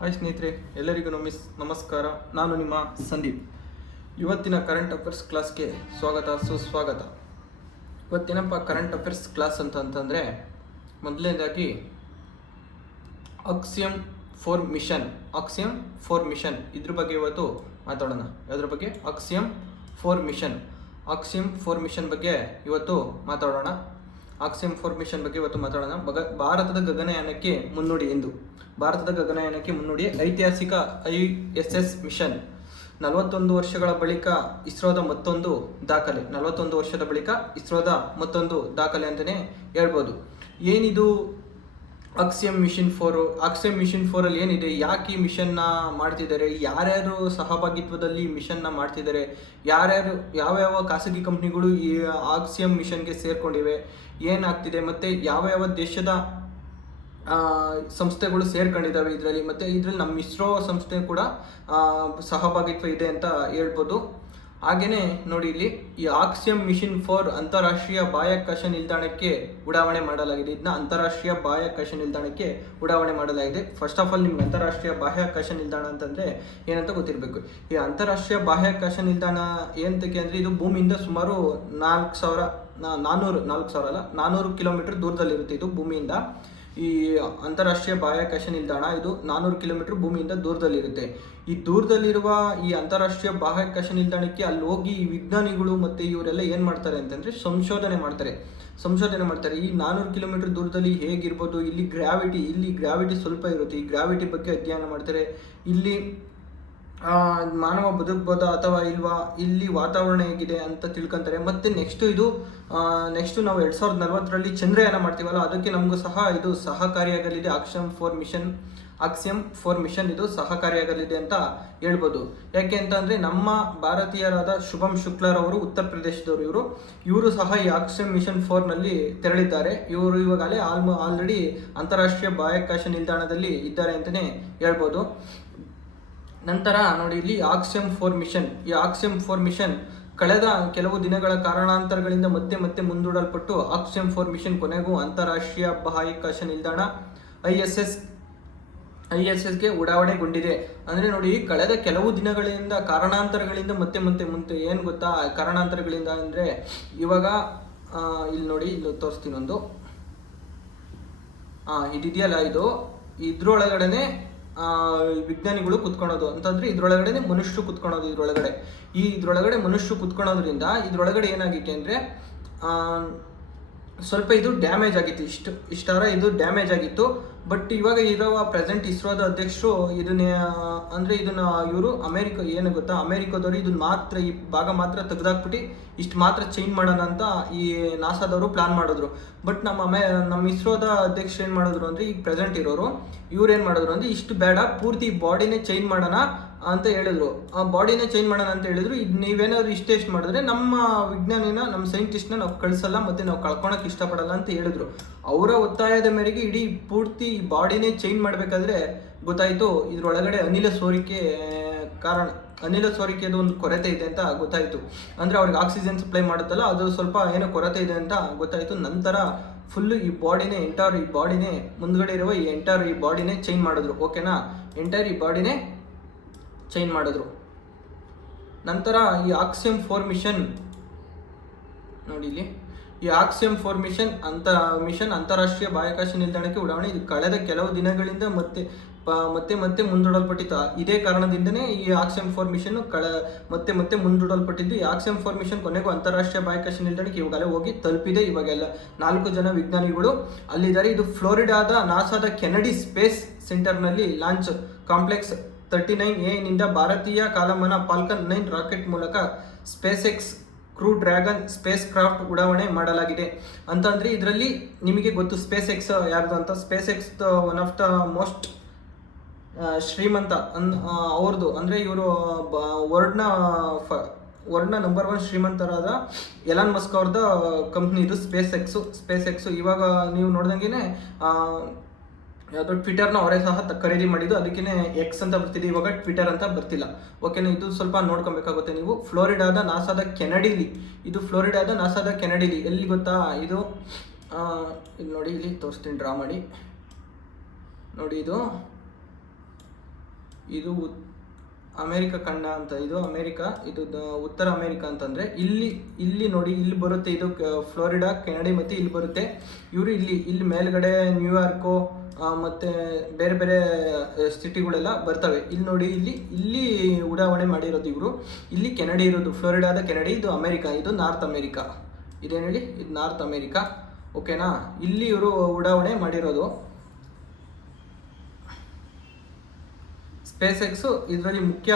Hi ಸ್ನೇಹಿತರೆ, ಎಲ್ಲರಿಗೂ ನಮಸ್ಕಾರ. ನಾನು ನಿಮ್ಮ ಸಂದೀಪ್. ಇವತ್ತಿನ ಕರೆಂಟ್ ಅಫೇರ್ಸ್ ಕ್ಲಾಸ್ಗೆ ಸ್ವಾಗತ ಸುಸ್ವಾಗತ. ಇವತ್ತೇನಪ್ಪ ಕರೆಂಟ್ ಅಫೇರ್ಸ್ ಕ್ಲಾಸ್ ಅಂತಂದರೆ, ಮೊದಲನೇದಾಗಿ ಅಕ್ಸಿಯಮ್ 4 ಮಿಷನ್ ಇದ್ರ ಬಗ್ಗೆ ಇವತ್ತು ಮಾತಾಡೋಣ. ಅದರ ಬಗ್ಗೆ ಅಕ್ಸಿಯಮ್ 4 ಮಿಷನ್ ಬಗ್ಗೆ ಇವತ್ತು ಮಾತಾಡೋಣ. ಅಕ್ಸಿಯಮ್ 4 ಮಿಷನ್ ಬಗ್ಗೆ ಇವತ್ತು ಮಾತಾಡೋಣ. ಭಾರತದ ಗಗನಯಾನಕ್ಕೆ ಮುನ್ನುಡಿ ಐತಿಹಾಸಿಕ ISS ಮಿಷನ್. 41 ವರ್ಷಗಳ ಬಳಿಕ ಇಸ್ರೋದ ಮತ್ತೊಂದು ದಾಖಲೆ. 41 ವರ್ಷದ ಬಳಿಕ ಇಸ್ರೋದ ಮತ್ತೊಂದು ದಾಖಲೆ ಅಂತಲೇ ಹೇಳ್ಬೋದು. ಏನಿದು ಅಕ್ಸಿಯಮ್ ಮಿಷನ್ 4 ಅಲ್ಲಿ ಏನಿದೆ, ಯಾಕೆ ಈ ಮಿಷನ್ನ ಮಾಡ್ತಿದ್ದಾರೆ, ಯಾರ್ಯಾರು ಸಹಭಾಗಿತ್ವದಲ್ಲಿ ಮಿಷನ್ನ ಮಾಡ್ತಿದ್ದಾರೆ, ಯಾವ ಖಾಸಗಿ ಕಂಪ್ನಿಗಳು ಈ ಅಕ್ಸಿಯಮ್ ಮಿಷನ್ಗೆ ಸೇರ್ಕೊಂಡಿವೆ, ಏನಾಗ್ತಿದೆ, ಮತ್ತು ಯಾವ ದೇಶದ ಸಂಸ್ಥೆಗಳು ಸೇರ್ಕೊಂಡಿದ್ದಾವೆ ಇದರಲ್ಲಿ, ಮತ್ತು ಇದರಲ್ಲಿ ನಮ್ಮ ಇಸ್ರೋ ಸಂಸ್ಥೆ ಕೂಡ ಸಹಭಾಗಿತ್ವ ಇದೆ ಅಂತ ಹೇಳ್ಬೋದು. ಹಾಗೆಯೇ ನೋಡಿ, ಇಲ್ಲಿ ಈ ಅಕ್ಸಿಯಮ್ ಮಿಷನ್ 4 ಅಂತಾರಾಷ್ಟ್ರೀಯ ಬಾಹ್ಯಾಕಾಶ ನಿಲ್ದಾಣಕ್ಕೆ ಉಡಾವಣೆ ಮಾಡಲಾಗಿದೆ. ಇದನ್ನ ಅಂತಾರಾಷ್ಟ್ರೀಯ ಬಾಹ್ಯಾಕಾಶ ನಿಲ್ದಾಣಕ್ಕೆ ಉಡಾವಣೆ ಮಾಡಲಾಗಿದೆ. ಫಸ್ಟ್ ಆಫ್ ಆಲ್ ನಿಮ್ಗೆ ಅಂತಾರಾಷ್ಟ್ರೀಯ ಬಾಹ್ಯಾಕಾಶ ನಿಲ್ದಾಣ ಅಂತಂದರೆ ಏನಂತ ಗೊತ್ತಿರಬೇಕು. ಈ ಅಂತಾರಾಷ್ಟ್ರೀಯ ಬಾಹ್ಯಾಕಾಶ ನಿಲ್ದಾಣ ಏನಂತಕ್ಕೆ ಅಂದರೆ, ಇದು ಭೂಮಿಯಿಂದ ಸುಮಾರು 400 ಕಿಲೋಮೀಟರ್ ದೂರದಲ್ಲಿರುತ್ತೆ. ಇದು ಭೂಮಿಯಿಂದ ಈ ಅಂತಾರಾಷ್ಟ್ರೀಯ ಬಾಹ್ಯಾಕಾಶ ನಿಲ್ದಾಣ ಇದು 400 ಕಿಲೋಮೀಟರ್ ಭೂಮಿಯಿಂದ ದೂರದಲ್ಲಿರುತ್ತೆ. ಈ ದೂರದಲ್ಲಿರುವ ಈ ಅಂತಾರಾಷ್ಟ್ರೀಯ ಬಾಹ್ಯಾಕಾಶ ನಿಲ್ದಾಣಕ್ಕೆ ಅಲ್ಲಿ ಹೋಗಿ ಈ ವಿಜ್ಞಾನಿಗಳು ಮತ್ತು ಇವರೆಲ್ಲ ಏನು ಮಾಡ್ತಾರೆ ಅಂತಂದರೆ ಸಂಶೋಧನೆ ಮಾಡ್ತಾರೆ. ಈ 400 ಕಿಲೋಮೀಟರ್ ದೂರದಲ್ಲಿ ಹೇಗಿರ್ಬೋದು, ಇಲ್ಲಿ ಗ್ರಾವಿಟಿ ಸ್ವಲ್ಪ ಇರುತ್ತೆ, ಈ ಗ್ರಾವಿಟಿ ಬಗ್ಗೆ ಅಧ್ಯಯನ ಮಾಡ್ತಾರೆ. ಇಲ್ಲಿ ಮಾನವ ಬದುಕಬಹುದಾ ಅಥವಾ ಇಲ್ವಾ, ಇಲ್ಲಿ ವಾತಾವರಣ ಹೇಗಿದೆ ಅಂತ ತಿಳ್ಕೊಂತಾರೆ. ಮತ್ತು ನೆಕ್ಸ್ಟು ನಾವು 2040ರಲ್ಲಿ ಚಂದ್ರಯಾನ ಮಾಡ್ತೀವಲ್ಲ, ಅದಕ್ಕೆ ನಮಗೂ ಸಹ ಇದು ಸಹಕಾರಿಯಾಗಲಿದೆ. ಅಕ್ಸಿಯಮ್ 4 ಮಿಷನ್ ಇದು ಸಹಕಾರಿಯಾಗಲಿದೆ ಅಂತ ಹೇಳ್ಬೋದು. ಯಾಕೆ ಅಂತಂದರೆ, ನಮ್ಮ ಭಾರತೀಯರಾದ ಶುಭಂ ಶುಕ್ಲಾರವರು ಉತ್ತರ ಪ್ರದೇಶದವರು, ಇವರು ಸಹ ಈ ಅಕ್ಸಿಯಮ್ ಮಿಷನ್ 4ನಲ್ಲಿ ತೆರಳಿದ್ದಾರೆ. ಇವರು ಇವಾಗಲೇ ಆಲ್ರೆಡಿ ಅಂತಾರಾಷ್ಟ್ರೀಯ ಬಾಹ್ಯಾಕಾಶ ನಿಲ್ದಾಣದಲ್ಲಿ ಇದ್ದಾರೆ ಅಂತಲೇ ಹೇಳ್ಬೋದು. ನಂತರ ನೋಡಿ, ಇಲ್ಲಿ ಅಕ್ಸಿಯಮ್ 4 ಮಿಷನ್ ಕಳೆದ ಕೆಲವು ದಿನಗಳ ಕಾರಣಾಂತರಗಳಿಂದ ಮತ್ತೆ ಮುಂದೂಡಲ್ಪಟ್ಟು ಅಕ್ಸಿಯಮ್ 4 ಮಿಷನ್ ಕೊನೆಗೂ ಅಂತಾರಾಷ್ಟ್ರೀಯ ಬಾಹ್ಯಾಕಾಶ ನಿಲ್ದಾಣ ISSಗೆ ಉಡಾವಣೆಗೊಂಡಿದೆ. ಅಂದರೆ ನೋಡಿ, ಕಳೆದ ಕೆಲವು ದಿನಗಳಿಂದ ಕಾರಣಾಂತರಗಳಿಂದ ಮತ್ತೆ ಏನು ಗೊತ್ತಾ, ಕಾರಣಾಂತರಗಳಿಂದ ಅಂದರೆ ಇವಾಗ ಇಲ್ಲಿ ನೋಡಿ, ಇಲ್ಲಿ ತೋರಿಸ್ತೀನಿ ಒಂದು, ಇದಿದೆಯಲ್ಲ, ಇದ್ರೊಳಗಡೆ ವಿಜ್ಞಾನಿಗಳು ಕುತ್ಕೊಳೋದು ಅಂತಂದ್ರೆ ಇದ್ರೊಳಗಡೆ ಮನುಷ್ಯರು ಕುತ್ಕೊಳೋದು. ಇದ್ರೊಳಗಡೆ ಮನುಷ್ಯರು ಕುತ್ಕೊಳೋದ್ರಿಂದ ಇದ್ರೊಳಗಡೆ ಏನಾಗಿತ್ತು ಅಂದರೆ ಸ್ವಲ್ಪ ಇದು ಡ್ಯಾಮೇಜ್ ಆಗಿತ್ತು. ಇಷ್ಟಾರ ಇದು ಡ್ಯಾಮೇಜ್ ಆಗಿತ್ತು. ಬಟ್ ಇವಾಗ ಇರುವ ಪ್ರೆಸೆಂಟ್ ಇಸ್ರೋದ ಅಧ್ಯಕ್ಷರು ಇದನ್ನ ಇವರು ಅಮೆರಿಕದವರು ಇದನ್ನ ಮಾತ್ರ, ಈ ಭಾಗ ಮಾತ್ರ ತೆಗೆದಾಕ್ಬಿಟ್ಟು ಇಷ್ಟು ಮಾತ್ರ ಚೇಂಜ್ ಮಾಡೋಣ ಅಂತ ಈ ನಾಸಾದವರು ಪ್ಲಾನ್ ಮಾಡಿದ್ರು. ಬಟ್ ನಮ್ಮ ಇಸ್ರೋದ ಅಧ್ಯಕ್ಷರು ಏನು ಮಾಡಿದ್ರು ಅಂದರೆ, ಈಗ ಪ್ರೆಸೆಂಟ್ ಇರೋರು ಇವ್ರು ಏನು ಮಾಡಿದ್ರು ಅಂದರೆ, ಇಷ್ಟು ಬೇಡ, ಪೂರ್ತಿ ಬಾಡಿನೇ ಚೇಂಜ್ ಮಾಡೋಣ ಅಂತ ಹೇಳಿದ್ರು. ಆ ಬಾಡಿನೇ ಚೇಂಜ್ ಮಾಡೋಣ ಅಂತ ಹೇಳಿದ್ರು. ಇದು ನೀವೇನಾದ್ರು ಇಷ್ಟು ಮಾಡಿದ್ರೆ ನಮ್ಮ ವಿಜ್ಞಾನಿನ, ನಮ್ಮ ಸೈಂಟಿಸ್ಟ್ನ ನಾವು ಕಳಿಸಲ್ಲ ಮತ್ತು ನಾವು ಕಳ್ಕೊಳಕ್ಕೆ ಇಷ್ಟಪಡಲ್ಲ ಅಂತ ಹೇಳಿದ್ರು. ಅವರ ಒತ್ತಾಯದ ಮೇರೆಗೆ ಇಡೀ ಪೂರ್ತಿ ಬಾಡಿನೇ ಚೇಂಜ್ ಮಾಡಬೇಕಾದ್ರೆ ಗೊತ್ತಾಯಿತು, ಇದರೊಳಗಡೆ ಅನಿಲ ಸೋರಿಕೆದು ಒಂದು ಕೊರತೆ ಇದೆ ಅಂತ ಗೊತ್ತಾಯಿತು. ಅಂದರೆ ಅವ್ರಿಗೆ ಆಕ್ಸಿಜನ್ ಸಪ್ಲೈ ಮಾಡುತ್ತಲ್ಲ, ಅದು ಸ್ವಲ್ಪ ಏನೋ ಕೊರತೆ ಇದೆ ಅಂತ ಗೊತ್ತಾಯಿತು. ನಂತರ ಫುಲ್ಲು ಈ ಬಾಡಿನೇ ಮುಂದ್ಗಡೆ ಇರುವ ಈ ಬಾಡಿನೇ ಚೇಂಜ್ ಮಾಡಿದ್ರು. ಓಕೆನಾ, ಈ ಬಾಡಿನೇ ಚೇಂಜ್ ಮಾಡಿದ್ರು. ನಂತರ ಈ ಅಕ್ಸಿಯಮ್ 4 ಮಿಷನ್ ನೋಡಿ, ಇಲ್ಲಿ ಈ ಅಕ್ಸಿಯಮ್ 4 ಮಿಷನ್ ಅಂತಾರಾಷ್ಟ್ರೀಯ ಬಾಹ್ಯಾಕಾಶ ನಿಲ್ದಾಣಕ್ಕೆ ಉಡಾವಣೆ ಇದು ಕಳೆದ ಕೆಲವು ದಿನಗಳಿಂದ ಮತ್ತೆ ಮುಂದೂಡಲ್ಪಟ್ಟಿತ್ತು. ಇದೇ ಕಾರಣದಿಂದನೇ ಈ ಅಕ್ಸಿಯಮ್ 4 ಮಿಷನ್ ಮತ್ತೆ ಮುಂದೂಡಲ್ಪಟ್ಟಿದ್ದು. ಈ ಅಕ್ಸಿಯಮ್ 4 ಮಿಷನ್ ಕೊನೆಗೂ ಅಂತಾರಾಷ್ಟ್ರೀಯ ಬಾಹ್ಯಾಕಾಶ ನಿಲ್ದಾಣಕ್ಕೆ ಇವಾಗಲೇ ಹೋಗಿ ತಲುಪಿದೆ. ಇವಾಗೆಲ್ಲ 4 ಜನ ವಿಜ್ಞಾನಿಗಳು ಅಲ್ಲಿದ್ದಾರೆ. ಇದು ಫ್ಲೋರಿಡಾದ ನಾಸಾದ ಕೆನಡಿ ಸ್ಪೇಸ್ ಸೆಂಟರ್ನಲ್ಲಿ ಲಾಂಚ್ ಕಾಂಪ್ಲೆಕ್ಸ್ 39A ನಿಂದ ಭಾರತೀಯ ಕಾಲಮಾನ ಫಾಲ್ಕನ್ 9 ರಾಕೆಟ್ ಮೂಲಕ SpaceX ಕ್ರೂ ಡ್ರ್ಯಾಗನ್ ಸ್ಪೇಸ್ ಕ್ರಾಫ್ಟ್ ಉಡಾವಣೆ ಮಾಡಲಾಗಿದೆ. ಅಂತಂದರೆ ಇದರಲ್ಲಿ ನಿಮಗೆ ಗೊತ್ತು SpaceX ಯಾರ್ದು ಅಂತ. SpaceX one of the most ಶ್ರೀಮಂತ ಅವ್ರದ್ದು, ಅಂದರೆ ಇವರು ವರ್ಲ್ಡ್ನ ನಂಬರ್ 1 ಶ್ರೀಮಂತರಾದ ಎಲಾನ್ ಮಸ್ಕ್ ಅವ್ರದ್ದು ಕಂಪ್ನಿ ಇದು ಸ್ಪೇಸ್ ಎಕ್ಸು. ಇವಾಗ ನೀವು ನೋಡ್ದಂಗೆ ಯಾವುದೋ ಟ್ವಿಟರ್ನ ಅವರೇ ಸಹ ಖರೀದಿ ಮಾಡಿದ್ದು, ಅದಕ್ಕೇ ಎಕ್ಸ್ ಅಂತ ಬರ್ತಿದೆ, ಇವಾಗ ಟ್ವಿಟರ್ ಅಂತ ಬರ್ತಿಲ್ಲ. ಓಕೆನಾ, ಇದು ಸ್ವಲ್ಪ ನೋಡ್ಕೊಬೇಕಾಗುತ್ತೆ ನೀವು. ಫ್ಲೋರಿಡಾದ ನಾಸಾದ ಕೆನಡಿಲಿ ಎಲ್ಲಿ ಗೊತ್ತಾ, ಇದು ನೋಡಿ, ಇಲ್ಲಿ ತೋರಿಸ್ತೀನಿ, ಡ್ರಾ ಮಾಡಿ ನೋಡಿ. ಇದು ಇದು ಅಮೇರಿಕ ಖಂಡ ಅಂತ, ಇದು ಅಮೇರಿಕ, ಇದು ಉತ್ತರ ಅಮೇರಿಕ ಅಂತಂದರೆ ಇಲ್ಲಿ ನೋಡಿ, ಇಲ್ಲಿ ಬರುತ್ತೆ ಇದು ಫ್ಲೋರಿಡಾ, ಕೆನಡಾ ಮತ್ತು ಇಲ್ಲಿ ಬರುತ್ತೆ. ಇವರು ಇಲ್ಲಿ ಮೇಲ್ಗಡೆ ನ್ಯೂಯಾರ್ಕು ಮತ್ತು ಬೇರೆ ಬೇರೆ ಸಿಟಿಗಳೆಲ್ಲ ಬರ್ತವೆ. ಇಲ್ಲಿ ನೋಡಿ, ಇಲ್ಲಿ ಉಡಾವಣೆ ಮಾಡಿರೋದು ಇವರು. ಇಲ್ಲಿ ಕೆನಡಿ ಇರೋದು, ಫ್ಲೋರಿಡಾದ ಕೆನಡಿ, ಇದು ಅಮೇರಿಕ, ಇದು ನಾರ್ತ್ ಅಮೇರಿಕಾ. ಇದೇನು ಹೇಳಿ, ಇದು ನಾರ್ತ್ ಅಮೇರಿಕಾ. ಓಕೆನಾ, ಇಲ್ಲಿ ಇವರು ಉಡಾವಣೆ ಮಾಡಿರೋದು. ಸ್ಪೇಸ್ ಎಕ್ಸ್ ಇದರಲ್ಲಿ ಮುಖ್ಯ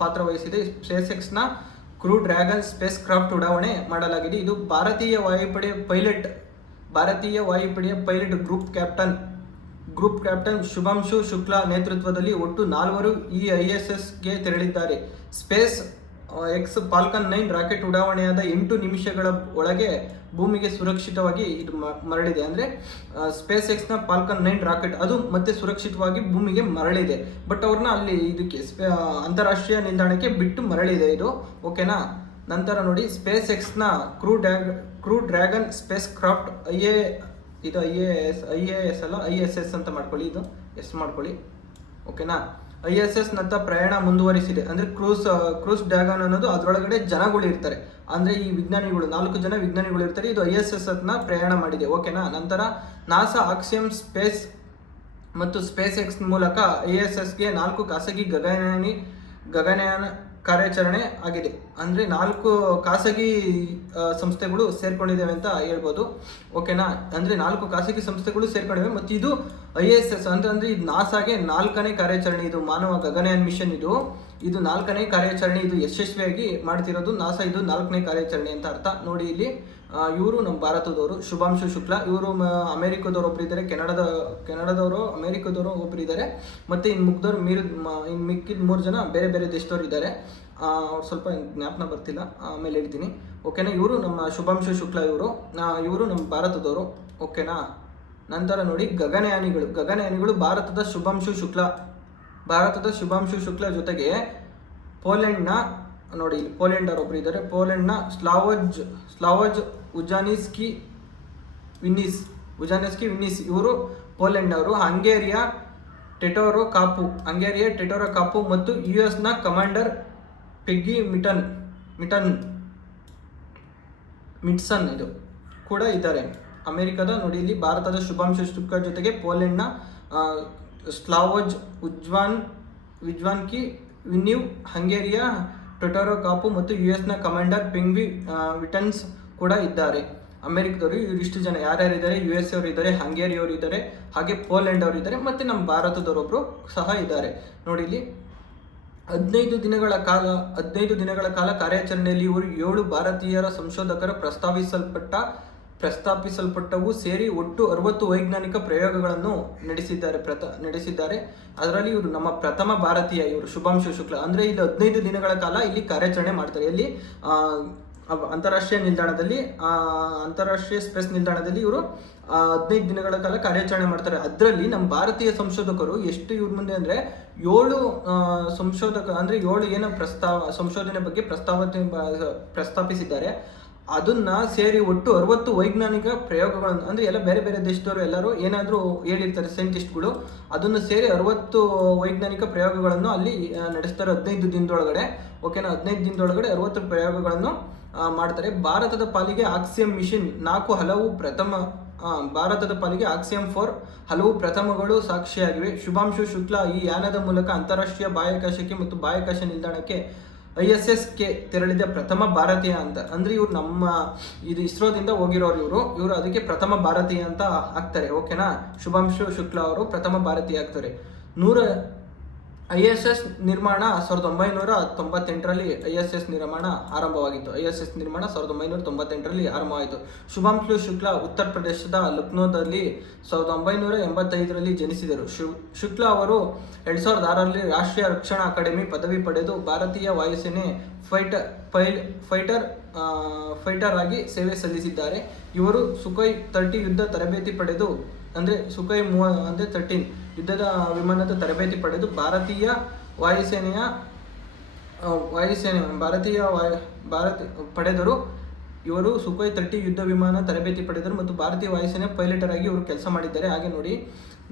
ಪಾತ್ರ ವಹಿಸಿದೆ. ಸ್ಪೇಸ್ ಎಕ್ಸ್ನ ಕ್ರೂ ಡ್ರ್ಯಾಗನ್ ಸ್ಪೇಸ್ ಕ್ರಾಫ್ಟ್ ಉಡಾವಣೆ ಮಾಡಲಾಗಿದೆ. ಇದು ಭಾರತೀಯ ವಾಯುಪಡೆಯ pilot group captain Shubhanshu Shukla ನೇತೃತ್ವದಲ್ಲಿ ಒಟ್ಟು 4 ಈ ISSಗೆ ತೆರಳಿದ್ದಾರೆ. ಸ್ಪೇಸ್ ಎಕ್ಸ್ ಫಾಲ್ಕನ್ 9 ರಾಕೆಟ್ ಉಡಾವಣೆಯಾದ 8 ನಿಮಿಷಗಳ ಒಳಗೆ ಭೂಮಿಗೆ ಸುರಕ್ಷಿತವಾಗಿ ಇದು ಮರಳಿದೆ. ಅಂದರೆ ಸ್ಪೇಸ್ ಎಕ್ಸ್ನ ಫಾಲ್ಕನ್ 9 ರಾಕೆಟ್ ಅದು ಮತ್ತೆ ಸುರಕ್ಷಿತವಾಗಿ ಭೂಮಿಗೆ ಮರಳಿದೆ. ಬಟ್ ಅವ್ರನ್ನ ಅಲ್ಲಿ ಇದಕ್ಕೆ ಅಂತಾರಾಷ್ಟ್ರೀಯ ನಿಲ್ದಾಣಕ್ಕೆ ಬಿಟ್ಟು ಮರಳಿದೆ ಇದು. ಓಕೆನಾ. ನಂತರ ನೋಡಿ, ಸ್ಪೇಸ್ ಎಕ್ಸ್ನ ಕ್ರೂ ಡ್ರ್ಯಾಗನ್ ಸ್ಪೇಸ್ ಕ್ರಾಫ್ಟ್ ಇದು IAS ಅಲ್ಲ, ISS ಅಂತ ಮಾಡ್ಕೊಳ್ಳಿ, ಇದು ಎಸ್ ಮಾಡ್ಕೊಳ್ಳಿ. ಓಕೆನಾ. ISS ನತ್ತ ಪ್ರಯಾಣ ಮುಂದುವರಿಸಿದೆ. ಅಂದರೆ ಕ್ರೂಸ್ ಡ್ರ್ಯಾಗನ್ ಅನ್ನೋದು ಅದರೊಳಗಡೆ ಜನಗಳು ಇರ್ತಾರೆ. ಅಂದರೆ ಈ ವಿಜ್ಞಾನಿಗಳು 4 ಜನ ವಿಜ್ಞಾನಿಗಳು ಇರ್ತಾರೆ. ಇದು ISS ಪ್ರಯಾಣ ಮಾಡಿದೆ. ಓಕೆನಾ. ನಂತರ ನಾಸಾ ಆಕ್ಸಿಯಂ ಸ್ಪೇಸ್ ಮತ್ತು ಸ್ಪೇಸ್ ಎಕ್ಸ್ ಮೂಲಕ ISSಗೆ 4 ಖಾಸಗಿ ಗಗನಯಾನ ಕಾರ್ಯಾಚರಣೆ ಆಗಿದೆ. ಅಂದರೆ 4 ಖಾಸಗಿ ಸಂಸ್ಥೆಗಳು ಸೇರ್ಕೊಂಡಿದ್ದಾವೆ ಅಂತ ಹೇಳ್ಬೋದು. ಓಕೆನಾ. ಅಂದರೆ 4 ಖಾಸಗಿ ಸಂಸ್ಥೆಗಳು ಸೇರ್ಕೊಂಡಿವೆ. ಮತ್ತು ಇದು ISS ಅಂದರೆ ಇದು ನಾಸಾಗೆ 4ನೇ ಕಾರ್ಯಾಚರಣೆ. ಇದು ಮಾನವ ಗಗನಯಾನ್ ಮಿಷನ್, ಇದು 4ನೇ ಕಾರ್ಯಾಚರಣೆ. ಇದು ಯಶಸ್ವಿಯಾಗಿ ಮಾಡ್ತಿರೋದು ನಾಸಾ. ಇದು 4ನೇ ಕಾರ್ಯಾಚರಣೆ ಅಂತ ಅರ್ಥ. ನೋಡಿ, ಇಲ್ಲಿ ಇವರು ನಮ್ಮ ಭಾರತದವರು ಶುಭಾಂಶು ಶುಕ್ಲಾ. ಇವರು ಅಮೇರಿಕದವರು ಒಬ್ಬರು ಇದ್ದಾರೆ, ಕೆನಡಾದವರು ಅಮೇರಿಕದವರು ಒಬ್ಬರು ಇದ್ದಾರೆ. ಮತ್ತು ಇನ್ನು ಮಿಕ್ಕಿದ 3 ಜನ ಬೇರೆ ಬೇರೆ ದೇಶದವರು ಇದ್ದಾರೆ. ಸ್ವಲ್ಪ ಜ್ಞಾಪನ ಬರ್ತಿಲ್ಲ, ಆಮೇಲೆ ಹೇಳ್ತೀನಿ. ಓಕೆನಾ. ಇವರು ನಮ್ಮ ಶುಭಾಂಶು ಶುಕ್ಲಾ, ಇವರು ನಮ್ಮ ಭಾರತದವರು. ಓಕೆನಾ. ನಂತರ ನೋಡಿ, ಗಗನಯಾನಿಗಳು ಭಾರತದ ಶುಭಾಂಶು ಶುಕ್ಲಾ ಜೊತೆಗೆ ಪೋಲೆಂಡ್ನ ನೋಡಿ, ಇಲ್ಲಿ ಪೋಲೆಂಡ್ ಅವರು ಒಬ್ಬರು ಇದ್ದಾರೆ. ಪೋಲೆಂಡ್ನ ಸ್ಲಾವೋಜ್ ಉಜಾನಿಸ್ಕಿ ವಿನ್ನಿಸ್ ಇವರು ಪೋಲೆಂಡ್ ಅವರು. ಹಂಗೇರಿಯ ಟೆಟೋರೋ ಕಾಪು ಮತ್ತು US ಕಮಾಂಡರ್ ಪೆಗ್ಗಿ ಮಿಟ್ಸನ್ ಇದು ಕೂಡ ಇದ್ದಾರೆ. ಅಮೆರಿಕದ ನೋಡಿ, ಇಲ್ಲಿ ಭಾರತದ ಶುಭಾಂಶು ಶುಕ್ಲಾ ಜೊತೆಗೆ ಪೋಲೆಂಡ್ನ ಸ್ಲಾವೋಜ್ ವಿಜ್ವಾನ್ಕಿ ವಿನ್ನಿವ್, ಹಂಗೇರಿಯ ಟೊಟೊರೋ ಕಾಪು ಮತ್ತು US ಕಮಾಂಡರ್ ಪೆಗ್ಗಿ ವಿಟನ್ಸ್ ಕೂಡ ಇದ್ದಾರೆ. ಅಮೆರಿಕದವರು ಇವಿಷ್ಟು ಜನ ಯಾರ್ಯಾರಿದ್ದಾರೆ, US ಅವರು ಇದ್ದಾರೆ, ಹಂಗೇರಿಯವರು ಇದ್ದಾರೆ, ಹಾಗೆ ಪೋಲೆಂಡ್ ಅವರು ಇದ್ದಾರೆ, ಮತ್ತು ನಮ್ಮ ಭಾರತದವರೊಬ್ಬರು ಸಹ ಇದ್ದಾರೆ. ನೋಡಿ, ಇಲ್ಲಿ 15 ದಿನಗಳ ಕಾಲ ಕಾರ್ಯಾಚರಣೆಯಲ್ಲಿ ಇವರು 7 ಭಾರತೀಯರ ಸಂಶೋಧಕರ ಪ್ರಸ್ತಾಪಿಸಲ್ಪಟ್ಟವು ಸೇರಿ ಒಟ್ಟು 60 ವೈಜ್ಞಾನಿಕ ಪ್ರಯೋಗಗಳನ್ನು ನಡೆಸಿದ್ದಾರೆ. ಅದರಲ್ಲಿ ಇವರು ನಮ್ಮ ಪ್ರಥಮ ಭಾರತೀಯ, ಇವರು ಶುಭಾಂಶು ಶುಕ್ಲಾ. ಅಂದರೆ ಇಲ್ಲಿ 15 ದಿನಗಳ ಕಾಲ ಇಲ್ಲಿ ಕಾರ್ಯಾಚರಣೆ ಮಾಡ್ತಾರೆ. ಇಲ್ಲಿ ಅಂತಾರಾಷ್ಟ್ರೀಯ ಸ್ಪೇಸ್ ನಿಲ್ದಾಣದಲ್ಲಿ ಇವರು 15 ದಿನಗಳ ಕಾಲ ಕಾರ್ಯಾಚರಣೆ ಮಾಡ್ತಾರೆ. ಅದರಲ್ಲಿ ನಮ್ಮ ಭಾರತೀಯ ಸಂಶೋಧಕರು ಎಷ್ಟು ಇವ್ರ ಮುಂದೆ ಅಂದರೆ 7 ಅಂದರೆ 7 ಏನೋ ಸಂಶೋಧನೆ ಬಗ್ಗೆ ಪ್ರಸ್ತಾಪಿಸಿದ್ದಾರೆ. ಅದನ್ನ ಸೇರಿ ಒಟ್ಟು 60 ವೈಜ್ಞಾನಿಕ ಪ್ರಯೋಗಗಳನ್ನು, ಅಂದರೆ ಎಲ್ಲ ಬೇರೆ ಬೇರೆ ದೇಶದವರು ಎಲ್ಲರೂ ಏನಾದರೂ ಹೇಳಿರ್ತಾರೆ ಸೈಂಟಿಸ್ಟ್ಗಳು, ಅದನ್ನು ಸೇರಿ 60 ವೈಜ್ಞಾನಿಕ ಪ್ರಯೋಗಗಳನ್ನು ಅಲ್ಲಿ ನಡೆಸ್ತಾರೆ 15 ದಿನದೊಳಗಡೆ. ಓಕೆನಾ. 15 ದಿನದೊಳಗಡೆ 60 ಪ್ರಯೋಗಗಳನ್ನು ಮಾಡ್ತಾರೆ. ಭಾರತದ ಪಾಲಿಗೆ ಆಕ್ಸಿಯಂ ಮಿಷನ್ 4 ಭಾರತದ ಪಾಲಿಗೆ ಆಕ್ಸಿಯಂ 4 ಹಲವು ಪ್ರಥಮಗಳು ಸಾಕ್ಷಿಯಾಗಿವೆ. ಶುಭಾಂಶು ಶುಕ್ಲಾ ಈ ಯಾನದ ಮೂಲಕ ಅಂತಾರಾಷ್ಟ್ರೀಯ ಬಾಹ್ಯಾಕಾಶಕ್ಕೆ ಮತ್ತು ಬಾಹ್ಯಾಕಾಶ ನಿಲ್ದಾಣಕ್ಕೆ ISSಗೆ ತೆರಳಿದ ಪ್ರಥಮ ಭಾರತೀಯ ಅಂತ. ಅಂದರೆ ಇವ್ರು ಇದು ಇಸ್ರೋದಿಂದ ಹೋಗಿರೋರು ಇವರು ಅದಕ್ಕೆ ಪ್ರಥಮ ಭಾರತೀಯ ಅಂತ ಆಗ್ತಾರೆ. ಓಕೆನಾ. ಶುಭಾಂಶು ಶುಕ್ಲಾ ಅವರು ಪ್ರಥಮ ಭಾರತೀಯ ಆಗ್ತಾರೆ. ISS ನಿರ್ಮಾಣ 1998ರಲ್ಲಿ ISS ನಿರ್ಮಾಣ ಆರಂಭವಾಗಿತ್ತು. ISS ನಿರ್ಮಾಣ 1998ರಲ್ಲಿ ಆರಂಭವಾಯಿತು. ಶುಭಾಂಶು ಶುಕ್ಲಾ ಉತ್ತರ ಪ್ರದೇಶದ ಲಕ್ನೋದಲ್ಲಿ 1985ರಲ್ಲಿ ಜನಿಸಿದರು. ಶುಕ್ಲಾ ಅವರು 2006ರಲ್ಲಿ ರಾಷ್ಟ್ರೀಯ ರಕ್ಷಣಾ ಅಕಾಡೆಮಿ ಪದವಿ ಪಡೆದು ಭಾರತೀಯ ವಾಯುಸೇನೆ ಫೈಟರ್ ಆಗಿ ಸೇವೆ ಸಲ್ಲಿಸಿದ್ದಾರೆ. ಇವರು ಸುಖೋಯ್ 30 ಯುದ್ಧ ತರಬೇತಿ ಪಡೆದು, ಅಂದರೆ ಸುಖೋಯ್ 13 ಯುದ್ಧದ ವಿಮಾನದ ತರಬೇತಿ ಪಡೆದು ಭಾರತೀಯ ಪಡೆದರು. ಇವರು ಸುಖೋಯ್ 30 ಯುದ್ಧ ವಿಮಾನ ತರಬೇತಿ ಪಡೆದರು ಮತ್ತು ಭಾರತೀಯ ವಾಯುಸೇನೆ ಪೈಲಟರ್ ಆಗಿ ಇವರು ಕೆಲಸ ಮಾಡಿದ್ದಾರೆ. ಹಾಗೆ ನೋಡಿ,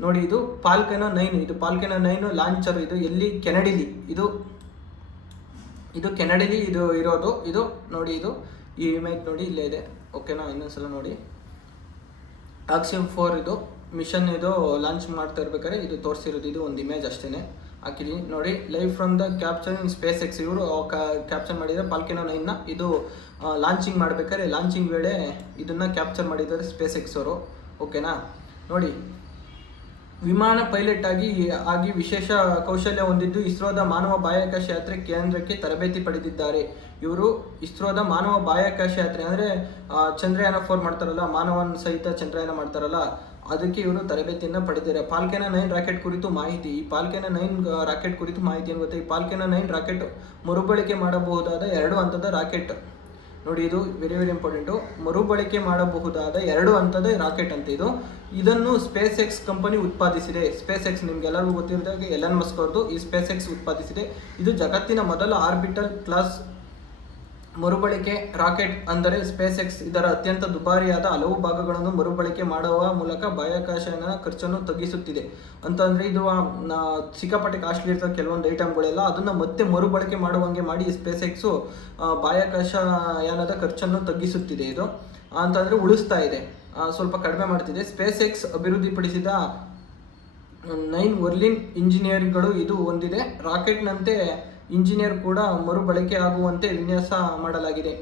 ನೋಡಿ ಇದು ಫಾಲ್ಕನ್ 9, ಇದು ಫಾಲ್ಕನ್ 9 ಲಾಂಚರ್. ಇದು ಎಲ್ಲಿ? ಕೆನಡಿಲಿ. ಇದು ಕೆನಡಿಲಿ ಇದು ಇರೋದು. ಇದು ನೋಡಿ, ಇದು ಈ ಇಮೇಜ್ ನೋಡಿ ಇಲ್ಲೇ ಇದೆ. ಓಕೆನಾ, ಇನ್ನೊಂದ್ಸಲ ನೋಡಿ. ಆಕ್ಸಿಯಮ್ 4 ಇದು ಮಿಷನ್ ಇದು ಲಾಂಚ್ ಮಾಡ್ತಾ ಇರ್ಬೇಕಾದ್ರೆ ಇದು ತೋರಿಸಿರೋದು. ಇದು ಒಂದು ಇಮೇಜ್ ಅಷ್ಟೇ ಹಾಕಿದ್ದೀನಿ ನೋಡಿ. Live from the capture in space X. ಇವರು ಕ್ಯಾಪ್ಚರ್ ಮಾಡಿದರೆ ಫಾಲ್ಕನ್ 9ನ. ಇದು ಲಾಂಚಿಂಗ್ ಮಾಡ್ಬೇಕಾದ್ರೆ ಲಾಂಚಿಂಗ್ ವೇಳೆ ಇದನ್ನು ಕ್ಯಾಪ್ಚರ್ ಮಾಡಿದ್ದಾರೆ ಸ್ಪೇಸ್ ಎಕ್ಸ್ ಅವರು. ಓಕೆನಾ, ನೋಡಿ ವಿಮಾನ ಪೈಲಟ್ ಆಗಿ ವಿಶೇಷ ಕೌಶಲ್ಯ ಹೊಂದಿದ್ದು ಇಸ್ರೋದ ಮಾನವ ಬಾಹ್ಯಾಕಾಶ ಯಾತ್ರೆ ಕೇಂದ್ರಕ್ಕೆ ತರಬೇತಿ ಪಡೆದಿದ್ದಾರೆ. ಇವರು ಇಸ್ರೋದ ಮಾನವ ಬಾಹ್ಯಾಕಾಶ ಯಾತ್ರೆ ಅಂದರೆ ಚಂದ್ರಯಾನ 4 ಮಾಡ್ತಾರಲ್ಲ, ಮಾನವನ ಸಹಿತ ಚಂದ್ರಯಾನ ಮಾಡ್ತಾರಲ್ಲ, ಅದಕ್ಕೆ ಇವರು ತರಬೇತಿಯನ್ನು ಪಡೆದಿದ್ದಾರೆ. ಫಾಲ್ಕನ್ 9 ರಾಕೆಟ್ ಕುರಿತು ಮಾಹಿತಿ. ಈ ಫಾಲ್ಕನ್ 9 ರಾಕೆಟ್ ಕುರಿತು ಮಾಹಿತಿ ಏನು ಗೊತ್ತಾ? ಈ ಫಾಲ್ಕನ್ 9 ರಾಕೆಟ್ ಮರುಬಳಕೆ ಮಾಡಬಹುದಾದ 2 ಹಂತದ ರಾಕೆಟ್. ನೋಡಿ, ಇದು ವೆರಿ ವೆರಿ ಇಂಪಾರ್ಟೆಂಟು. ಮರುಬಳಕೆ ಮಾಡಬಹುದಾದ 2 ಹಂತದ ರಾಕೆಟ್ ಅಂತ ಇದು. ಇದನ್ನು ಸ್ಪೇಸ್ ಎಕ್ಸ್ ಕಂಪನಿ ಉತ್ಪಾದಿಸಿದೆ. ಸ್ಪೇಸ್ ಎಕ್ಸ್ ನಿಮ್ಗೆಲ್ಲರಿಗೂ ಗೊತ್ತಿರೋದಾಗೆ ಎಲನ್ ಮಸ್ಕ್ ಅವ್ರದ್ದು ಈ ಸ್ಪೇಸ್ ಎಕ್ಸ್ ಉತ್ಪಾದಿಸಿದೆ. ಇದು ಜಗತ್ತಿನ ಮೊದಲ ಆರ್ಬಿಟಲ್ ಕ್ಲಾಸ್ ಮರುಬಳಕೆ ರಾಕೆಟ್. ಅಂದರೆ ಸ್ಪೇಸ್ ಎಕ್ಸ್ ಇದರ ಅತ್ಯಂತ ದುಬಾರಿಯಾದ ಹಲವು ಭಾಗಗಳನ್ನು ಮರುಬಳಕೆ ಮಾಡುವ ಮೂಲಕ ಬಾಹ್ಯಾಕಾಶನ ಖರ್ಚನ್ನು ತಗ್ಗಿಸುತ್ತಿದೆ. ಅಂತಂದರೆ ಇದು ಸಿಕ್ಕಾಪಟ್ಟೆ ಕಾಸ್ಟ್ಲಿ ಇರ್ತದೆ ಕೆಲವೊಂದು ಐಟಮ್ಗಳೆಲ್ಲ, ಅದನ್ನು ಮತ್ತೆ ಮರುಬಳಕೆ ಮಾಡುವಂಗೆ ಮಾಡಿ ಸ್ಪೇಸ್ ಎಕ್ಸು ಬಾಹ್ಯಾಕಾಶ ಯಾನದ ಖರ್ಚನ್ನು ತಗ್ಗಿಸುತ್ತಿದೆ. ಇದು ಅಂತಂದರೆ ಉಳಿಸ್ತಾ ಇದೆ, ಸ್ವಲ್ಪ ಕಡಿಮೆ ಮಾಡ್ತಿದೆ. ಸ್ಪೇಸ್ ಎಕ್ಸ್ ಅಭಿವೃದ್ಧಿಪಡಿಸಿದ 9 ಒರ್ಲಿನ್ ಇಂಜಿನಿಯರ್ಗಳು ಇದು ಹೊಂದಿದೆ. ರಾಕೆಟ್ನಂತೆ ಇಂಜಿನಿಯರ್ ಕೂಡ ಮರುಬಳಕೆ ಆಗುವಂತೆ ವಿನ್ಯಾಸ ಮಾಡಲಾಗಿದೆ.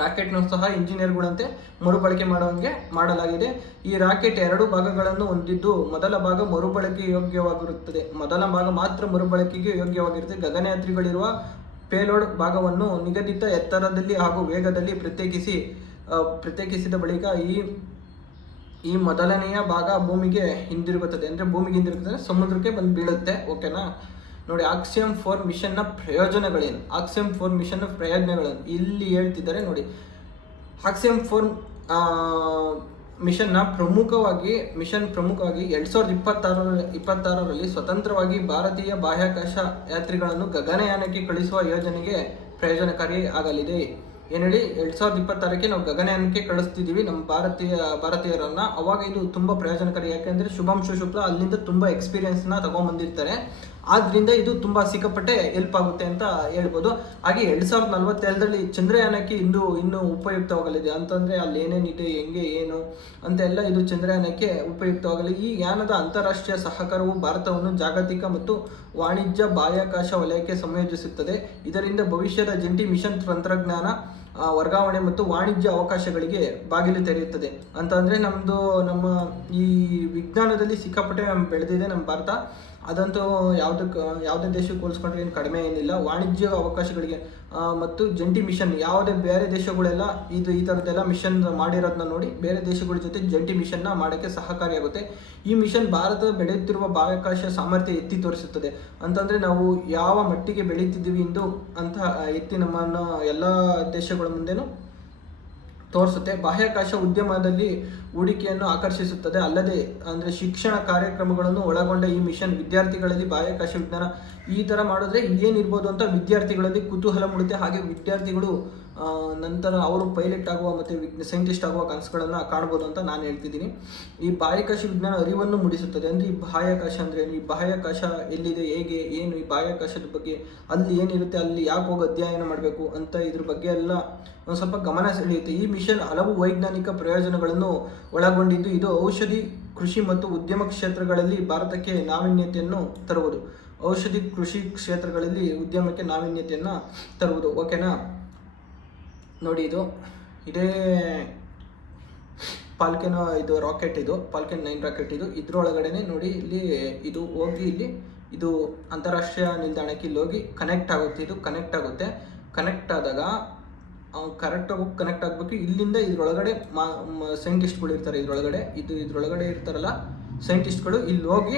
ರಾಕೆಟ್ನೂ ಸಹ ಇಂಜಿನಿಯರ್ಗಳಂತೆ ಮರುಬಳಕೆ ಮಾಡುವಂಗೆ ಮಾಡಲಾಗಿದೆ. ಈ ರಾಕೆಟ್ 2 ಭಾಗಗಳನ್ನು ಹೊಂದಿದ್ದು ಮೊದಲ ಭಾಗ ಮರುಬಳಕೆ ಯೋಗ್ಯವಾಗಿರುತ್ತದೆ. ಮೊದಲ ಭಾಗ ಮಾತ್ರ ಮರುಬಳಕೆಗೆ ಯೋಗ್ಯವಾಗಿರುತ್ತೆ. ಗಗನಯಾತ್ರಿಗಳಿರುವ ಪೇಲೋಡ್ ಭಾಗವನ್ನು ನಿಗದಿತ ಎತ್ತರದಲ್ಲಿ ಹಾಗೂ ವೇಗದಲ್ಲಿ ಪ್ರತ್ಯೇಕಿಸಿದ ಬಳಿಕ ಈ ಮೊದಲನೆಯ ಭಾಗ ಭೂಮಿಗೆ ಹಿಂದಿರುಗುತ್ತದೆ. ಅಂದರೆ ಭೂಮಿಗೆ ಹಿಂದಿರುಗುತ್ತದೆ, ಸಮುದ್ರಕ್ಕೆ ಬಂದು ಬೀಳುತ್ತೆ. ಓಕೆನಾ, ನೋಡಿ ಆಕ್ಸಿಯಮ್ 4 ಮಿಷನ್ನ ಪ್ರಯೋಜನಗಳೇನು? ಆಕ್ಸಿಯಮ್ 4 ಮಿಷನ್ನ ಪ್ರಯೋಜನಗಳನ್ನು ಇಲ್ಲಿ ಹೇಳ್ತಿದ್ದಾರೆ ನೋಡಿ. ಆಕ್ಸಿಯಮ್ 4 ಮಿಷನ್ ಪ್ರಮುಖವಾಗಿ 2026ರಲ್ಲಿ ಸ್ವತಂತ್ರವಾಗಿ ಭಾರತೀಯ ಬಾಹ್ಯಾಕಾಶ ಯಾತ್ರಿಗಳನ್ನು ಗಗನಯಾನಕ್ಕೆ ಕಳಿಸುವ ಯೋಜನೆಗೆ ಪ್ರಯೋಜನಕಾರಿ ಆಗಲಿದೆ. ಏನು ಹೇಳಿ, 2026ಕ್ಕೆ ನಾವು ಗಗನಯಾನಕ್ಕೆ ಕಳಿಸ್ತಿದ್ದೀವಿ ನಮ್ಮ ಭಾರತೀಯರನ್ನ. ಅವಾಗ ಇದು ತುಂಬ ಪ್ರಯೋಜನಕಾರಿ. ಯಾಕೆಂದರೆ ಶುಭಾಂಶು ಶುಕ್ಲಾ ಅಲ್ಲಿಂದ ತುಂಬ ಎಕ್ಸ್ಪೀರಿಯನ್ಸ್ನ ತಗೊಂಡ್ಬಂದಿರ್ತಾರೆ. ಆದ್ದರಿಂದ ಇದು ತುಂಬ ಸಿಕ್ಕಾಪಟ್ಟೆ ಹೆಲ್ಪ್ ಆಗುತ್ತೆ ಅಂತ ಹೇಳ್ಬೋದು. ಹಾಗೆ 2047ರಲ್ಲಿ ಚಂದ್ರಯಾನಕ್ಕೆ ಇನ್ನೂ ಉಪಯುಕ್ತವಾಗಲಿದೆ. ಅಂತಂದರೆ ಅಲ್ಲಿ ಏನೇನಿದೆ, ಹೆಂಗೆ ಏನು ಅಂತೆಲ್ಲ ಇದು ಚಂದ್ರಯಾನಕ್ಕೆ ಉಪಯುಕ್ತವಾಗಲಿ. ಈ ಯಾನದ ಅಂತಾರಾಷ್ಟ್ರೀಯ ಸಹಕಾರವು ಭಾರತವನ್ನು ಜಾಗತಿಕ ಮತ್ತು ವಾಣಿಜ್ಯ ಬಾಹ್ಯಾಕಾಶ ವಲಯಕ್ಕೆ ಸಂಯೋಜಿಸುತ್ತದೆ. ಇದರಿಂದ ಭವಿಷ್ಯದ ಜಂಟಿ ಮಿಷನ್ ತಂತ್ರಜ್ಞಾನ ವರ್ಗಾವಣೆ ಮತ್ತು ವಾಣಿಜ್ಯ ಅವಕಾಶಗಳಿಗೆ ಬಾಗಿಲು ತೆರೆಯುತ್ತದೆ. ಅಂತಂದರೆ ನಮ್ಮ ಈ ವಿಜ್ಞಾನದಲ್ಲಿ ಸಿಕ್ಕಾಪಟ್ಟೆ ಬೆಳೆದಿದೆ ನಮ್ಮ ಭಾರತ. ಅದಂತೂ ಯಾವುದೇ ದೇಶಕ್ಕೆ ಹೋಲಿಸ್ಕೊಂಡ್ರೆ ಏನು ಕಡಿಮೆ ಏನಿಲ್ಲ. ವಾಣಿಜ್ಯ ಅವಕಾಶಗಳಿಗೆ ಮತ್ತು ಜಂಟಿ ಮಿಷನ್ ಯಾವುದೇ ಬೇರೆ ದೇಶಗಳೆಲ್ಲ ಈ ಥರದ್ದೆಲ್ಲ ಮಿಷನ್ ಮಾಡಿರೋದನ್ನ ನೋಡಿ ಬೇರೆ ದೇಶಗಳ ಜೊತೆ ಜಂಟಿ ಮಿಷನ್ನ ಮಾಡೋಕ್ಕೆ ಸಹಕಾರಿಯಾಗುತ್ತೆ. ಈ ಮಿಷನ್ ಭಾರತ ಬೆಳೆಯುತ್ತಿರುವ ಬಾಹ್ಯಾಕಾಶ ಸಾಮರ್ಥ್ಯ ಎತ್ತಿ ತೋರಿಸುತ್ತದೆ. ಅಂತಂದರೆ ನಾವು ಯಾವ ಮಟ್ಟಿಗೆ ಬೆಳೀತಿದ್ದೀವಿ ಅಂತ ಎತ್ತಿ ನಮ್ಮನ್ನು ಎಲ್ಲ ದೇಶಗಳ ಮುಂದೆನೂ ತೋರಿಸುತ್ತೆ. ಬಾಹ್ಯಾಕಾಶ ಉದ್ಯಮದಲ್ಲಿ ಹೂಡಿಕೆಯನ್ನು ಆಕರ್ಷಿಸುತ್ತದೆ. ಅಲ್ಲದೆ ಅಂದರೆ ಶಿಕ್ಷಣ ಕಾರ್ಯಕ್ರಮಗಳನ್ನು ಒಳಗೊಂಡ ಈ ಮಿಷನ್ ವಿದ್ಯಾರ್ಥಿಗಳಲ್ಲಿ ಬಾಹ್ಯಾಕಾಶ ವಿಜ್ಞಾನ ಈ ಥರ ಮಾಡಿದ್ರೆ ಏನಿರ್ಬೋದು ಅಂತ ವಿದ್ಯಾರ್ಥಿಗಳಲ್ಲಿ ಕುತೂಹಲ ಮೂಡುತ್ತೆ. ಹಾಗೆ ವಿದ್ಯಾರ್ಥಿಗಳು ನಂತರ ಅವರು ಪೈಲಟ್ ಆಗುವ ಮತ್ತು ಸೈಂಟಿಸ್ಟ್ ಆಗುವ ಕನಸುಗಳನ್ನು ಕಾಣ್ಬೋದು ಅಂತ ನಾನು ಹೇಳ್ತಿದ್ದೀನಿ. ಈ ಬಾಹ್ಯಾಕಾಶ ವಿಜ್ಞಾನ ಅರಿವನ್ನು ಮೂಡಿಸುತ್ತದೆ. ಅಂದರೆ ಈ ಬಾಹ್ಯಾಕಾಶ ಅಂದರೆ ಏನು, ಈ ಬಾಹ್ಯಾಕಾಶ ಎಲ್ಲಿದೆ, ಹೇಗೆ, ಏನು, ಈ ಬಾಹ್ಯಾಕಾಶದ ಬಗ್ಗೆ ಅಲ್ಲಿ ಏನಿರುತ್ತೆ, ಅಲ್ಲಿ ಯಾಕೆ ಹೋಗಿ ಅಧ್ಯಯನ ಮಾಡಬೇಕು ಅಂತ ಇದ್ರ ಬಗ್ಗೆ ಎಲ್ಲ ಒಂದು ಸ್ವಲ್ಪ ಗಮನ ಸೆಳೆಯುತ್ತೆ. ಈ ಮಿಷನ್ ಹಲವು ವೈಜ್ಞಾನಿಕ ಪ್ರಯೋಜನಗಳನ್ನು ಒಳಗೊಂಡಿದ್ದು ಇದು ಔಷಧಿ, ಕೃಷಿ ಮತ್ತು ಉದ್ಯಮ ಕ್ಷೇತ್ರಗಳಲ್ಲಿ ಭಾರತಕ್ಕೆ ನಾವೀನ್ಯತೆಯನ್ನು ತರುವುದು. ಔಷಧಿ, ಕೃಷಿ ಕ್ಷೇತ್ರಗಳಲ್ಲಿ ಉದ್ಯಮಕ್ಕೆ ನಾವೀನ್ಯತೆಯನ್ನು ತರುವುದು. ಓಕೆನಾ, ನೋಡಿ ಇದೇ ಫಾಲ್ಕನ್ ಇದು ರಾಕೆಟ್, ಇದು ಫಾಲ್ಕನ್ 9 ರಾಕೆಟ್. ಇದ್ರೊಳಗಡೆನೆ ನೋಡಿ ಇಲ್ಲಿ ಇದು ಹೋಗಿ ಇದು ಅಂತಾರಾಷ್ಟ್ರೀಯ ನಿಲ್ದಾಣಕ್ಕೆ ಇಲ್ಲಿ ಹೋಗಿ ಕನೆಕ್ಟ್ ಆಗುತ್ತೆ. ಕನೆಕ್ಟ್ ಆದಾಗ ಕರೆಕ್ಟಾಗಿ ಕನೆಕ್ಟ್ ಆಗಬೇಕು. ಇಲ್ಲಿಂದ ಇದ್ರೊಳಗಡೆ ಸೈಂಟಿಸ್ಟ್ಗಳು ಇರ್ತಾರೆ. ಇದ್ರೊಳಗಡೆ ಇರ್ತಾರಲ್ಲ ಸೈಂಟಿಸ್ಟ್ಗಳು, ಇಲ್ಲಿ ಹೋಗಿ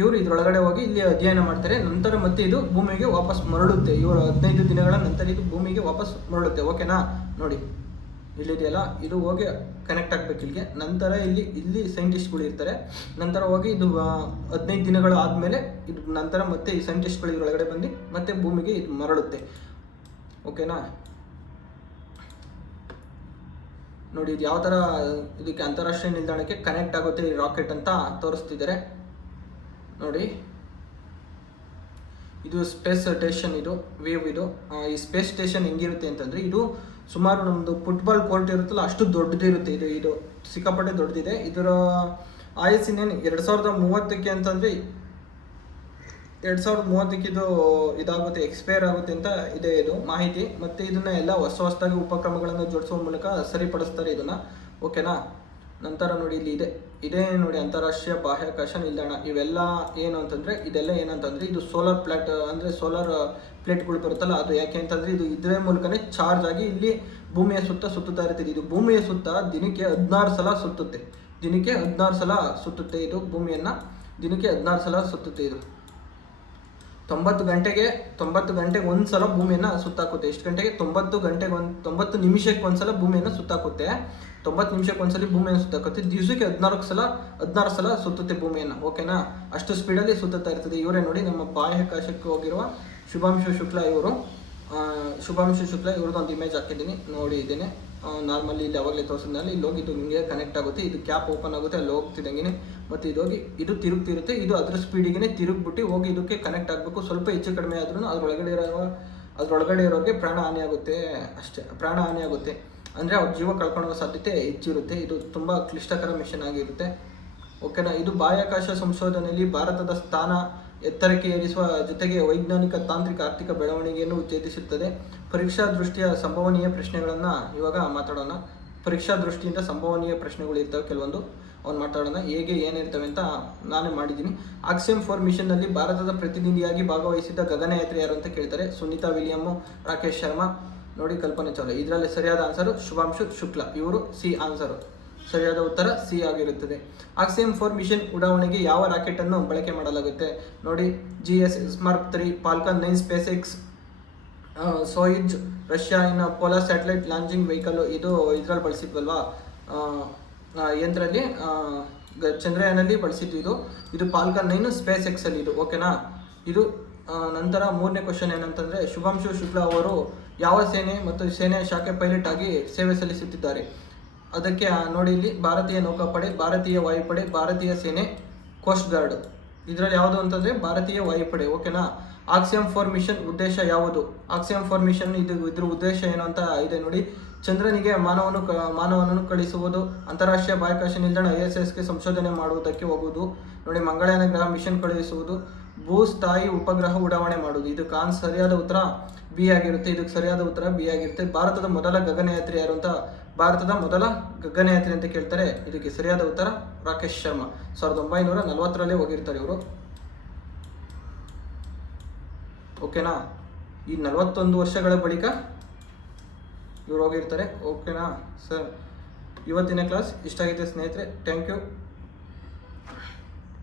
ಇವರು ಇದ್ರೊಳಗಡೆ ಹೋಗಿ ಇಲ್ಲಿ ಅಧ್ಯಯನ ಮಾಡ್ತಾರೆ. ನಂತರ ಮತ್ತೆ ಇದು ಭೂಮಿಗೆ ವಾಪಸ್ ಮರಳುತ್ತೆ. ಇವರು 15 ದಿನಗಳ ನಂತರ ಇದು ಭೂಮಿಗೆ ವಾಪಸ್ ಮರಳುತ್ತೆ. ಓಕೆನಾ, ನೋಡಿ ಇಲ್ಲಿದೆಯಲ್ಲ, ಇದು ಹೋಗಿ ಕನೆಕ್ಟ್ ಆಗಬೇಕು ಇಲ್ಲಿಗೆ. ನಂತರ ಇಲ್ಲಿ ಸೈಂಟಿಸ್ಟ್ಗಳು ಇರ್ತಾರೆ. ನಂತರ ಹೋಗಿ ಇದು 15 ದಿನಗಳು ಆದಮೇಲೆ ಇದು ನಂತರ ಮತ್ತೆ ಈ ಸೈಂಟಿಸ್ಟ್ಗಳು ಇದ್ರೊಳಗಡೆ ಬಂದು ಮತ್ತೆ ಭೂಮಿಗೆ ಇದು ಮರಳುತ್ತೆ. ಓಕೆನಾ, ನೋಡಿ ಇದು ಯಾವ ಥರ ಇದಕ್ಕೆ ಅಂತಾರಾಷ್ಟ್ರೀಯ ನಿಲ್ದಾಣಕ್ಕೆ ಕನೆಕ್ಟ್ ಆಗುತ್ತೆ ಈ ರಾಕೆಟ್ ಅಂತ ತೋರಿಸ್ತಿದ್ದಾರೆ ನೋಡಿ. ಇದು ಸ್ಪೇಸ್ ಸ್ಟೇಷನ್, ಇದು ವೇವ್. ಇದು ಈ ಸ್ಪೇಸ್ ಸ್ಟೇಷನ್ ಹೆಂಗಿರುತ್ತೆ ಅಂತಂದರೆ ಇದು ಸುಮಾರು ನಮ್ಮದು ಫುಟ್ಬಾಲ್ ಕೋರ್ಟ್ ಇರುತ್ತಲ್ಲ ಅಷ್ಟು ದೊಡ್ಡದಿರುತ್ತೆ. ಇದು ಸಿಕ್ಕಾಪಟ್ಟೆ ದೊಡ್ಡದಿದೆ. ಇದರ ಆಯಸ್ಸಿನೇನು 2030ಕ್ಕೆ ಅಂತಂದರೆ 2030ಕ್ಕೆ ಇದು ಇದಾಗುತ್ತೆ, ಎಕ್ಸ್ಪೈರ್ ಆಗುತ್ತೆ ಅಂತ ಇದೆ ಇದು ಮಾಹಿತಿ. ಮತ್ತು ಇದನ್ನು ಎಲ್ಲ ಹೊಸದಾಗಿ ಉಪಕ್ರಮಗಳನ್ನು ಜೋಡಿಸುವ ಮೂಲಕ ಸರಿಪಡಿಸ್ತಾರೆ ಇದನ್ನು, ಓಕೆನಾ. ನಂತರ ನೋಡಿ ಇಲ್ಲಿ ಇದೇ ನೋಡಿ ಅಂತಾರಾಷ್ಟ್ರೀಯ ಬಾಹ್ಯಾಕಾಶ ನಿಲ್ದಾಣ. ಇವೆಲ್ಲ ಏನು ಅಂತಂದರೆ ಇದೆಲ್ಲ ಏನಂತಂದರೆ ಇದು ಸೋಲಾರ್ ಪ್ಲೇಟ್, ಅಂದರೆ ಸೋಲಾರ್ ಪ್ಲೇಟ್ಗಳು ಬರುತ್ತಲ್ಲ ಅದು. ಯಾಕೆ ಅಂತಂದರೆ ಇದು ಇದರ ಮೂಲಕನೇ ಚಾರ್ಜ್ ಆಗಿ ಇಲ್ಲಿ ಭೂಮಿಯ ಸುತ್ತ ಸುತ್ತುತ್ತಾ ಇರ್ತದೆ. ಇದು ಭೂಮಿಯ ಸುತ್ತ ದಿನಕ್ಕೆ 16 ಸಲ ಸುತ್ತುತ್ತೆ. ದಿನಕ್ಕೆ 16 ಸಲ ಸುತ್ತುತ್ತೆ ಇದು ಭೂಮಿಯನ್ನು, ದಿನಕ್ಕೆ 16 ಸಲ ಸುತ್ತುತ್ತೆ ಇದು. 90 ಗಂಟೆಗೆ ಒಂದು ಸಲ ಭೂಮಿಯನ್ನು ಸುತ್ತಾಕುತ್ತೆ. ಎಷ್ಟು ಗಂಟೆಗೆ? 90 ನಿಮಿಷಕ್ಕೆ ಒಂದ್ಸಲ ಭೂಮಿಯನ್ನು ಸುತ್ತಾಕುತ್ತೆ. 90 ನಿಮಿಷಕ್ಕೆ ಒಂದ್ಸಲ ಭೂಮಿಯನ್ನು ಸುತ್ತಾಕುತ್ತೆ. ದಿವಸಕ್ಕೆ 16 ಸಲ ಸುತ್ತುತ್ತೆ ಭೂಮಿಯನ್ನು, ಓಕೆನಾ. ಅಷ್ಟು ಸ್ಪೀಡಲ್ಲಿ ಸುತ್ತುತ್ತಾ ಇರ್ತದೆ. ಇವರೇ ನೋಡಿ ನಮ್ಮ ಬಾಹ್ಯಾಕಾಶಕ್ಕೆ ಹೋಗಿರುವ ಶುಭಾಂಶು ಶುಕ್ಲಾ ಇವರು. ಇವ್ರದ್ದು ಒಂದು ಇಮೇಜ್ ಹಾಕಿದ್ದೀನಿ ನೋಡಿ. ಇದ್ದೇನೆ ನಾರ್ಮಲಿ ಇಲ್ಲಿ ಯಾವಾಗಲೇ ತೋರಿಸಿದ್ಮೇಲೆ ಇಲ್ಲಿ ಹೋಗಿ ಇದು ಹಿಂಗೆ ಕನೆಕ್ಟ್ ಆಗುತ್ತೆ. ಇದು ಕ್ಯಾಪ್ ಓಪನ್ ಆಗುತ್ತೆ, ಅಲ್ಲಿ ಹೋಗ್ತಿದ್ದಂಗೆ ಮತ್ತು ಇದು ಹೋಗಿ ಇದು ತಿರುಗ್ತಿರುತ್ತೆ. ಇದು ಅದ್ರ ಸ್ಪೀಡಿಗೆ ತಿರುಗ್ಬಿಟ್ಟು ಹೋಗಿ ಇದಕ್ಕೆ ಕನೆಕ್ಟ್ ಆಗಬೇಕು. ಸ್ವಲ್ಪ ಹೆಚ್ಚು ಕಡಿಮೆ ಆದ್ರೂ ಅದ್ರೊಳಗಡೆ ಇರೋರಿಗೆ ಪ್ರಾಣ ಹಾನಿಯಾಗುತ್ತೆ ಅಷ್ಟೇ. ಅಂದರೆ ಅವ್ರ ಜೀವ ಕಳ್ಕೊಳ್ಳೋ ಸಾಧ್ಯತೆ ಹೆಚ್ಚಿರುತ್ತೆ. ಇದು ತುಂಬ ಕ್ಲಿಷ್ಟಕರ ಮಿಷನ್ ಆಗಿರುತ್ತೆ, ಓಕೆನಾ. ಇದು ಬಾಹ್ಯಾಕಾಶ ಸಂಶೋಧನೆಯಲ್ಲಿ ಭಾರತದ ಸ್ಥಾನ ಎತ್ತರಕ್ಕೆ ಏರಿಸುವ ಜೊತೆಗೆ ವೈಜ್ಞಾನಿಕ, ತಾಂತ್ರಿಕ, ಆರ್ಥಿಕ ಬೆಳವಣಿಗೆಯನ್ನು ಉತ್ತೇಜಿಸುತ್ತದೆ. ಪರೀಕ್ಷಾ ದೃಷ್ಟಿಯ ಸಂಭವನೀಯ ಪ್ರಶ್ನೆಗಳನ್ನು ಇವಾಗ ಮಾತಾಡೋಣ. ಪರೀಕ್ಷಾ ದೃಷ್ಟಿಯಿಂದ ಸಂಭವನೀಯ ಪ್ರಶ್ನೆಗಳು ಇರ್ತವೆ ಕೆಲವೊಂದು, ಅವ್ನು ಮಾತಾಡೋಣ. ಹೇಗೆ ಏನಿರ್ತವೆ ಅಂತ ನಾನೇ ಮಾಡಿದ್ದೀನಿ. ಆಕ್ಸಿಯಂ 4 ಮಿಷನ್ನಲ್ಲಿ ಭಾರತದ ಪ್ರತಿನಿಧಿಯಾಗಿ ಭಾಗವಹಿಸಿದ್ದ ಗಗನಯಾತ್ರಿ ಯಾರು ಅಂತ ಕೇಳ್ತಾರೆ. ಸುನೀತಾ ವಿಲಿಯಮ್ಮು, ರಾಕೇಶ್ ಶರ್ಮಾ. ನೋಡಿ ಕಲ್ಪನೆ ಚಾವ್ಲಾ. ಇದರಲ್ಲಿ ಸರಿಯಾದ ಆನ್ಸರು ಶುಭಾಂಶು ಶುಕ್ಲಾ. ಇವರು ಸಿ ಆನ್ಸರು. ಸರಿಯಾದ ಉತ್ತರ ಸಿ ಆಗಿರುತ್ತದೆ. ಆಕ್ಸಿಯಂ 4 ಮಿಷನ್ ಉಡಾವಣೆಗೆ ಯಾವ ರಾಕೆಟನ್ನು ಬಳಕೆ ಮಾಡಲಾಗುತ್ತೆ? ನೋಡಿ, GSS Mark 3, Falcon 9 Space X, Soyuz Russia in polar satellite launching vehicle. ಇದು ಇದರಲ್ಲಿ ಬಳಸಿದ್ವಲ್ವಾ ಯಂತ್ರಲ್ಲಿ, ಚಂದ್ರಯಾನಲ್ಲಿ ಬಳಸಿದ್ದು. ಇದು ಫಾಲ್ಕನ್ 9 ಸ್ಪೇಸ್ ಎಕ್ಸಲ್ಲಿ ಇದು, ಓಕೆನಾ. ಇದು ನಂತರ 3ನೇ ಕ್ವಶನ್ ಏನಂತಂದರೆ ಶುಭಾಂಶು ಶುಕ್ಲಾ ಅವರು ಯಾವ ಸೇನೆ ಮತ್ತು ಸೇನೆಯ ಶಾಖೆ ಪೈಲಟ್ ಆಗಿ ಸೇವೆ ಸಲ್ಲಿಸುತ್ತಿದ್ದಾರೆ? ಅದಕ್ಕೆ ನೋಡಿ ಇಲ್ಲಿ ಭಾರತೀಯ ನೌಕಾಪಡೆ, ಭಾರತೀಯ ವಾಯುಪಡೆ, ಭಾರತೀಯ ಸೇನೆ, ಕೋಸ್ಟ್ ಗಾರ್ಡ್. ಇದರಲ್ಲಿ ಯಾವುದು ಅಂತಂದರೆ ಭಾರತೀಯ ವಾಯುಪಡೆ, ಓಕೆನಾ. ಆಕ್ಸಿಯಂ 4 ಮಿಷನ್ ಉದ್ದೇಶ ಯಾವುದು? ಆಕ್ಸಿಯಂ 4 ಮಿಷನ್ ಇದ್ರ ಉದ್ದೇಶ ಏನು ಅಂತ ಇದೆ ನೋಡಿ. ಚಂದ್ರನಿಗೆ ಮಾನವನನ್ನು ಕಳಿಸುವುದು, ಅಂತಾರಾಷ್ಟ್ರೀಯ ಬಾಹ್ಯಾಕಾಶ ನಿಲ್ದಾಣ ISSಗೆ ಸಂಶೋಧನೆ ಮಾಡುವುದಕ್ಕೆ ಹೋಗುವುದು, ನೋಡಿ ಮಂಗಳಯಾನ ಗ್ರಹ ಮಿಷನ್ ಕಳುಹಿಸುವುದು, ಭೂಸ್ಥಾಯಿ ಉಪಗ್ರಹ ಉಡಾವಣೆ ಮಾಡುವುದು. ಇದಕ್ಕೆ ಸರಿಯಾದ ಉತ್ತರ ಬಿ ಆಗಿರುತ್ತೆ. ಇದಕ್ಕೆ ಸರಿಯಾದ ಉತ್ತರ ಬಿ ಆಗಿರುತ್ತೆ. ಭಾರತದ ಮೊದಲ ಗಗನಯಾತ್ರಿ ಯಾರು ಅಂತ, ಭಾರತದ ಮೊದಲ ಗಗನಯಾತ್ರಿ ಅಂತ ಕೇಳ್ತಾರೆ. ಇದಕ್ಕೆ ಸರಿಯಾದ ಉತ್ತರ ರಾಕೇಶ್ ಶರ್ಮಾ. 1940ರಲ್ಲಿ ಹೋಗಿರ್ತಾರೆ ಇವರು, ಓಕೆನಾ. ಈ 41 ವರ್ಷಗಳ ಬಳಿಕ ಇವ್ರು ಹೋಗಿರ್ತಾರೆ, ಓಕೆನಾ ಸರ್. ಇವತ್ತಿನ ಕ್ಲಾಸ್ ಇಷ್ಟ ಆಗಿದೆ ಸ್ನೇಹಿತರೆ, ಥ್ಯಾಂಕ್ ಯು.